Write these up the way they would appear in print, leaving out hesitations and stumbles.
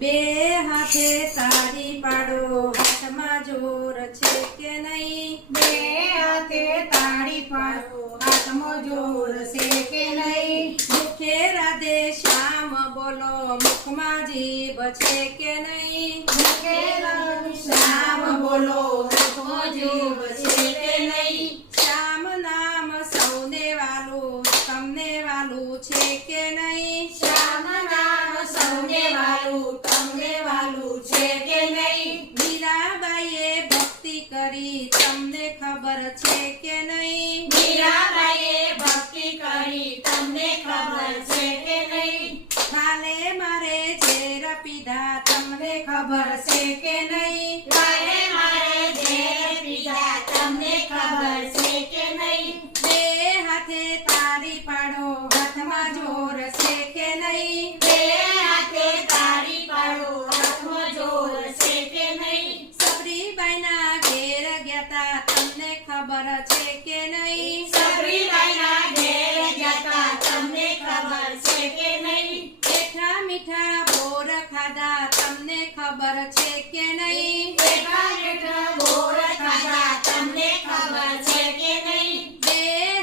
બે હાથે તાળી પાડો, હાથમાં જોર છે કે નહીં? બે હાથે તાળી પાડો, હાથમાં જોર છે કે નહીં? મુખે રાધે શ્યામ બોલો, મુખમાં જીભ છે કે નહીં? મુખે શ્યામ બોલો, મુખમાં જીભ છે કે નહીં? શ્યામ નામ સૌને વાલું, તમને વાલું છે કે નહીં? શ્યામ નામ સૌને વાલું, તમને વાલું છે કે નહીં? મીરાબાઈએ ભક્તિ કરી, તમને ખબર છે કે નહીં? મીરાબાઈએ ભક્તિ કરી, તમને ખબર છે કે નહીં? કાલે મારે ઝેર પીધા, તમને ખબર છે કે નહીં? કાલે મારે ઝેર પીધા, તમને ખબર છે કે નહીં? બે હાથે તાળી પાડો, હાથમાં જોર છે કે નહીં? બે હાથે તાળી પાડો, હાથમાં જોર છે કે નહીં? સબરીબાઈના ઘેર ગ્યાતા, તમને ખબર છે કે નહીં? સબરીબાઈના ઘેર જતા, તમને ખબર છે કે નહીં? મીઠા મીઠા બોર ખાધા, તમને ખબર છે કે નહીં? મીઠા મીઠા બોર ખાધા, તમને ખબર છે કે નહીં? બે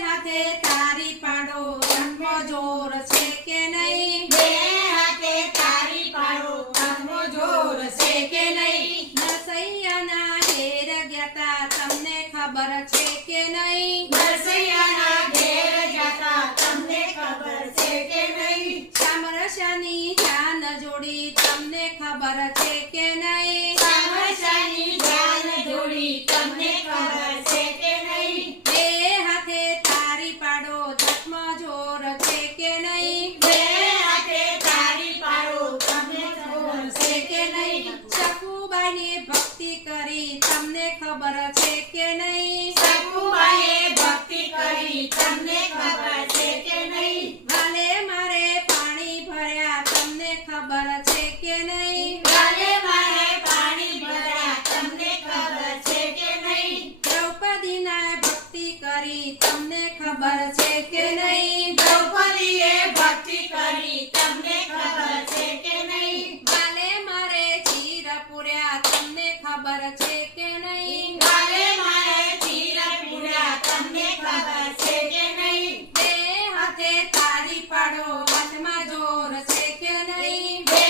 હાથે તાળી પાડો, હાથમાં જોર છે કે નહીં? બે હાથે તાળી પાડો, હાથમાં જોર છે કે નહીં? નરસૈયાના ઘેર ગ્યાતા, તમને ખબર છે કે નહીં? નરસૈયાના ઘેર જતા, તમને ખબર છે કે નહીં? શામરસાની જાન જોડી, તમને ખબર છે કે નહીં? સામરસાની જાન જોડી, તમને ખબર છે કે નહીં? બે હાથે તાળી પાડો, હાથમાં જોર છે કે નહીં? બે હાથે તાળી પાડો, તમને ખબર છે કે નહીં? સખુબાઈને ભક્તિ કરી, તમને ખબર છે કે નહીં? સખુબાઈએ ભક્તિ કરી, તમને ખબર છે કે નહીં? ગાલે મારે પાણી ભર્યા, તમને ખબર છે કે નહીં? ગાલે મારે પાણી ભર્યા, તમને ખબર છે કે નહીં? દ્રૌપદીના ભક્તિ કરી, તમને ખબર છે કે નહીં? દ્રૌપદીએ ભક્તિ કરી, તમને ખબર છે કે નહીં? ગાલે મારે ચીર પૂર્યા, તમને ખબર છે કે નહીં? ગાલે મારે ચીર પૂર્યા, તમને ખબર છે કે નહીં? બે હાથે તાળી પાડો, હાથમાં જોર છે કે નહીં? બે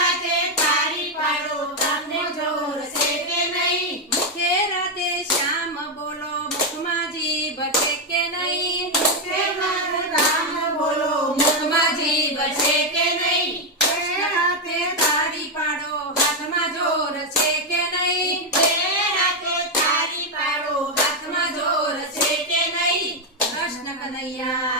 હાથે તાળી પાડો, તમને જોર છે કે નહીં? મુખે રાધે શ્યામ બોલો, મુખમાં જીભ છે કે નહીં? મુખે રામ બોલો, મુખમાં જીભ છે કે નહીં? બે હાથે તાળી પાડો, હાથમાં જોર છે કે નહીં? બે હાથે તાળી પાડો, હાથમાં જોર છે કે નહીં? કૃષ્ણ કનૈયા